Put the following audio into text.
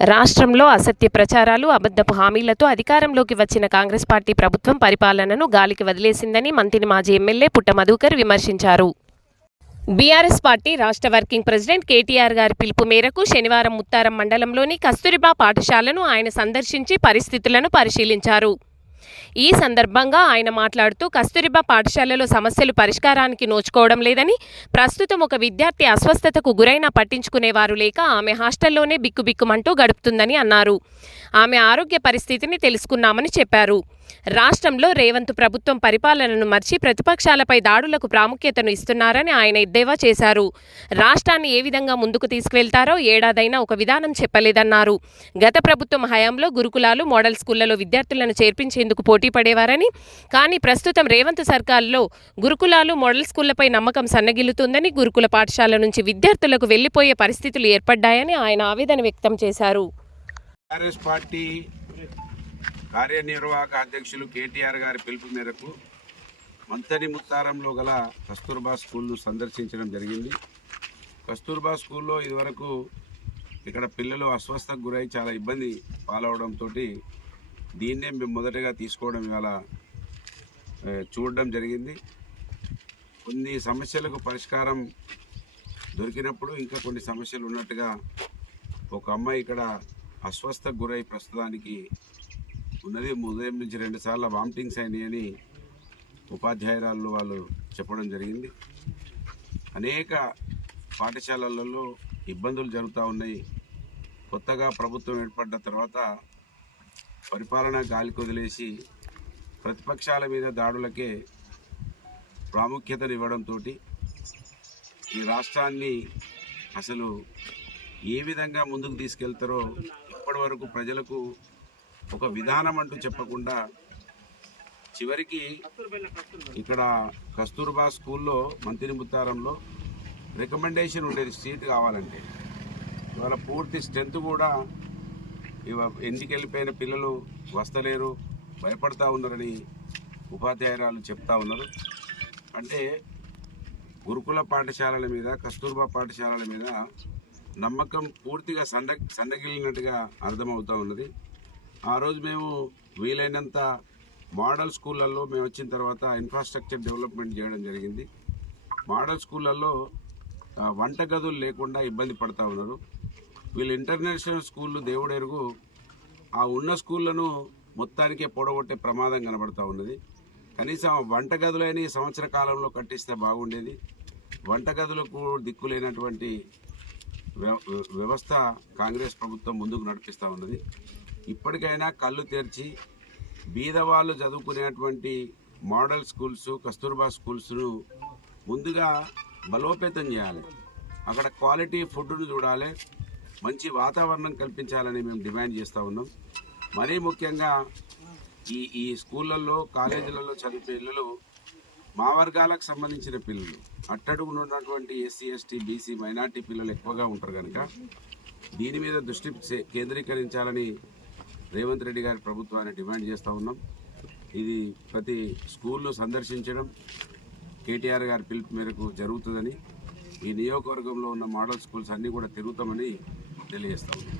రాష్ట్రంలో అసత్య ప్రచారాలు, అబద్ధపు హామీలతో అధికారంలోకి వచ్చిన కాంగ్రెస్ పార్టీ ప్రభుత్వం పరిపాలనను గాలికి వదిలేసిందని మంత్రి మాజీ ఎమ్మెల్యే పుట్ట మధుకర్ విమర్శించారు. బీఆర్ఎస్ పార్టీ రాష్ట్ర వర్కింగ్ ప్రెసిడెంట్ కేటీఆర్ గారి పిలుపు మేరకు శనివారం ముత్తారం మండలంలోని కస్తూరిబా పాఠశాలను ఆయన సందర్శించి పరిస్థితులను పరిశీలించారు. ఈ సందర్భంగా ఆయన మాట్లాడుతూ కస్తూరిబా పాఠశాలలో సమస్యలు పరిష్కారానికి నోచుకోవడం లేదని, ప్రస్తుతం ఒక విద్యార్థి అస్వస్థతకు గురైనా పట్టించుకునేవారు లేక ఆమె హాస్టల్లోనే బిక్కుబిక్కుమంటూ గడుపుతుందని అన్నారు. ఆమె ఆరోగ్య పరిస్థితిని తెలుసుకున్నామని చెప్పారు. రాష్ట్రంలో రేవంత్ ప్రభుత్వం పరిపాలనను మర్చి ప్రతిపక్షాలపై దాడులకు ప్రాముఖ్యతను ఇస్తున్నారని ఆయన ఎద్దేవా చేశారు. రాష్ట్రాన్ని ఏ విధంగా ముందుకు తీసుకువెళ్తారో ఏడాదైనా ఒక విధానం చెప్పలేదన్నారు. గత ప్రభుత్వం హయాంలో గురుకులాలు, మోడల్ స్కూళ్లలో విద్యార్థులను చేర్పించేందుకు పోటీ పడేవారని, కానీ ప్రస్తుతం రేవంత్ సర్కార్లో గురుకులాలు, మోడల్ స్కూళ్లపై నమ్మకం సన్నగిల్లుతుందని, గురుకుల పాఠశాల నుంచి విద్యార్థులకు వెళ్లిపోయే పరిస్థితులు ఏర్పడ్డాయని ఆయన ఆవేదన వ్యక్తం చేశారు. కార్యనిర్వాహక అధ్యక్షులు కేటీఆర్ గారి పిలుపు మేరకు మంతని ముత్తారంలో గల కస్తూర్బా స్కూల్ను సందర్శించడం జరిగింది. కస్తూర్బా స్కూల్లో ఇదివరకు ఇక్కడ పిల్లలు అస్వస్థకు గురై చాలా ఇబ్బంది పాలవడంతో దీన్నే మేము మొదటగా తీసుకోవడం ఇవాళ చూడడం జరిగింది. కొన్ని సమస్యలకు పరిష్కారం దొరికినప్పుడు ఇంకా కొన్ని సమస్యలు ఉన్నట్టుగా ఒక అమ్మాయి ఇక్కడ అస్వస్థకు గురై ప్రస్తుతానికి ఉన్నది. ఉదయం నుంచి 2 సార్లు వామిటింగ్స్ అయినాయని ఉపాధ్యాయురాలు వాళ్ళు చెప్పడం జరిగింది. అనేక పాఠశాలలలో ఇబ్బందులు జరుగుతూ ఉన్నాయి. కొత్తగా ప్రభుత్వం ఏర్పడ్డ తర్వాత పరిపాలన గాలికి వదిలేసి ప్రతిపక్షాల మీద దాడులకే ప్రాముఖ్యతనివ్వడంతో ఈ రాష్ట్రాన్ని అసలు ఏ విధంగా ముందుకు తీసుకెళ్తారో ఇప్పటి వరకు ప్రజలకు ఒక విధానం అంటూ చెప్పకుండా చివరికి ఇక్కడ కస్తూర్బా స్కూల్లో మంత్రి ముత్తారంలో రికమెండేషన్ ఉండేది సీట్ కావాలంటే. ఇవాళ పూర్తి స్ట్రెంత్ కూడా ఇంటికి వెళ్ళిపోయిన పిల్లలు వస్తలేరు, భయపడతా ఉన్నారని ఉపాధ్యాయురాలు చెప్తా ఉన్నారు. అంటే గురుకుల పాఠశాలల మీద, కస్తూర్బా పాఠశాలల మీద నమ్మకం పూర్తిగా సన్నగిలినట్టుగా అర్థమవుతూ ఉన్నది. ఆ రోజు మేము వీలైనంత మోడల్ స్కూళ్ళల్లో మేము వచ్చిన తర్వాత ఇన్ఫ్రాస్ట్రక్చర్ డెవలప్మెంట్ చేయడం జరిగింది. మోడల్ స్కూళ్ళల్లో వంటగదులు లేకుండా ఇబ్బంది పడుతూ ఉన్నారు. వీళ్ళు ఇంటర్నేషనల్ స్కూళ్ళు దేవుడెరుగు ఆ ఉన్న స్కూళ్ళను మొత్తానికే పొడగొట్టే ప్రమాదం కనబడుతూ ఉన్నది. కనీసం వంటగదులని సంవత్సర కాలంలో కట్టిస్తే బాగుండేది. వంటగదులకు దిక్కులేనటువంటి వ్యవస్థ కాంగ్రెస్ ప్రభుత్వం ముందుకు నడిపిస్తూ ఉన్నది. ఇప్పటికైనా కళ్ళు తెరిచి బీదవాళ్ళు చదువుకునేటువంటి మోడల్ స్కూల్స్, కస్తూర్బా స్కూల్స్ను ముందుగా బలోపేతం చేయాలి. అక్కడ క్వాలిటీ ఫుడ్ను చూడాలి, మంచి వాతావరణం కల్పించాలని మేము డిమాండ్ చేస్తూ ఉన్నాం. మరీ ముఖ్యంగా ఈ స్కూళ్ళల్లో, కాలేజీలలో చదివే పిల్లలు మా వర్గాలకు సంబంధించిన పిల్లలు, అట్టడుగున ఉన్నటువంటి ఎస్సీ, ఎస్టీ, బీసీ, మైనార్టీ పిల్లలు ఎక్కువగా ఉంటారు కనుక దీని మీద దృష్టి కేంద్రీకరించాలని రేవంత్ రెడ్డి గారి ప్రభుత్వాన్ని డిమాండ్ చేస్తూ ఉన్నాం. ఇది ప్రతి స్కూల్ను సందర్శించడం కేటీఆర్ గారి పిలుపు మేరకు జరుగుతుందని, ఈ నియోజకవర్గంలో ఉన్న మోడల్ స్కూల్స్ అన్నీ కూడా తిరుగుతామని తెలియజేస్తా ఉన్నాం.